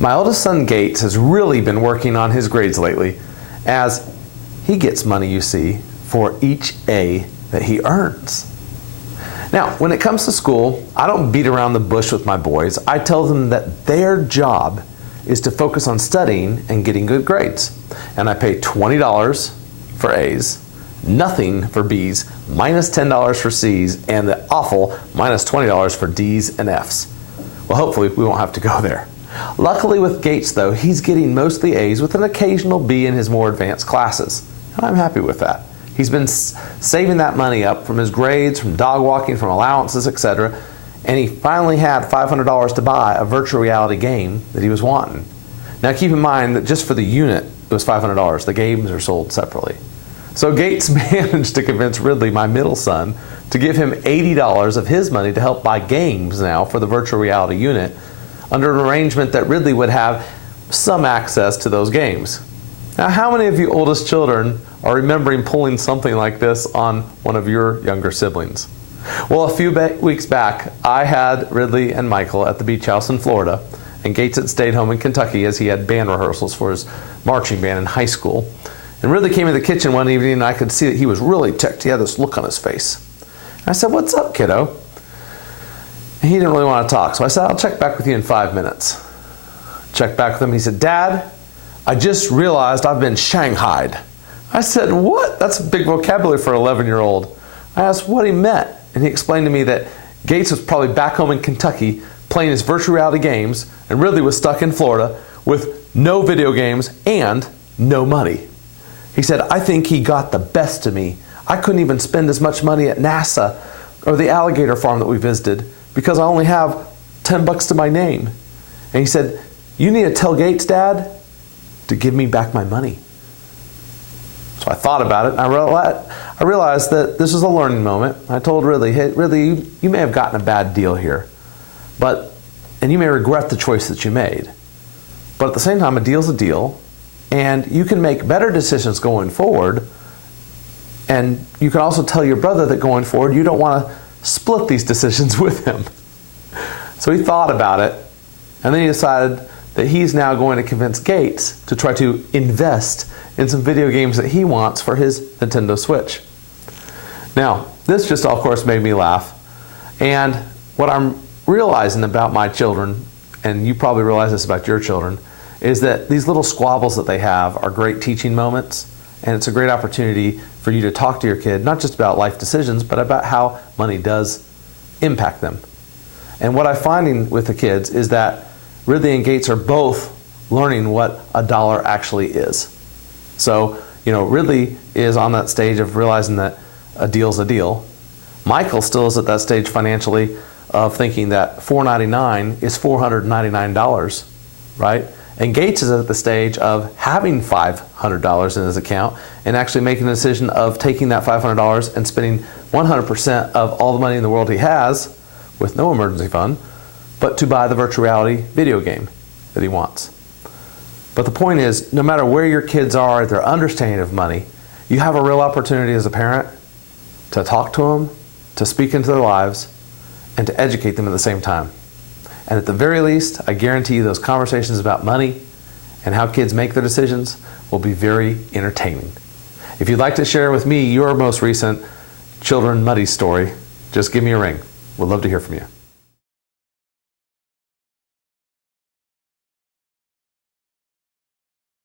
My oldest son Gates has really been working on his grades lately, as he gets money, you see, for each A that he earns. Now, when it comes to school, I don't beat around the bush with my boys. I tell them that their job is to focus on studying and getting good grades. And I pay $20 for A's, nothing for B's, minus $10 for C's, and the awful minus $20 for D's and F's. Well, hopefully we won't have to go there. Luckily with Gates, though, he's getting mostly A's with an occasional B in his more advanced classes. And I'm happy with that. He's been saving that money up from his grades, from dog walking, from allowances, etc. And he finally had $500 to buy a virtual reality game that he was wanting. Now keep in mind that just for the unit, it was $500. The games are sold separately. So Gates managed to convince Ridley, my middle son, to give him $80 of his money to help buy games now for the virtual reality unit, under an arrangement that Ridley would have some access to those games. Now, how many of you oldest children are remembering pulling something like this on one of your younger siblings? Well, a few weeks back, I had Ridley and Michael at the beach house in Florida, and Gates had stayed home in Kentucky as he had band rehearsals for his marching band in high school. And Ridley came in the kitchen one evening, and I could see that he was really ticked. He had this look on his face. And I said, "What's up, kiddo?" And he didn't really want to talk, so I said, "I'll check back with you in 5 minutes." Checked back with him. He said, "Dad, I just realized I've been shanghaied." I said, "What?" That's a big vocabulary for an 11-year-old. I asked what he meant, and he explained to me that Gates was probably back home in Kentucky playing his virtual reality games, and Ridley was stuck in Florida with no video games and no money. He said, "I think he got the best of me. I couldn't even spend as much money at NASA or the alligator farm that we visited because I only have $10 to my name." And he said, "You need to tell Gates, Dad, to give me back my money." So I thought about it, and I realized that this was a learning moment. I told Ridley, "Hey, Ridley, you may have gotten a bad deal here, and you may regret the choice that you made. But at the same time, a deal's a deal, and you can make better decisions going forward, and you can also tell your brother that going forward, you don't want to split these decisions with him." So he thought about it, and then he decided that he's now going to convince Gates to try to invest in some video games that he wants for his Nintendo Switch. Now, this just, of course, made me laugh. And what I'm realizing about my children, and you probably realize this about your children, is that these little squabbles that they have are great teaching moments, and it's a great opportunity for you to talk to your kid, not just about life decisions, but about how money does impact them. And what I'm finding with the kids is that Ridley and Gates are both learning what a dollar actually is. So, Ridley is on that stage of realizing that a deal's a deal. Michael still is at that stage financially of thinking that $4.99 is $499, right? And Gates is at the stage of having $500 in his account and actually making the decision of taking that $500 and spending 100% of all the money in the world he has with no emergency fund, but to buy the virtual reality video game that he wants. But the point is, no matter where your kids are, their understanding of money, you have a real opportunity as a parent to talk to them, to speak into their lives, and to educate them at the same time. And at the very least, I guarantee you those conversations about money and how kids make their decisions will be very entertaining. If you'd like to share with me your most recent children money story, just give me a ring. We'd love to hear from you.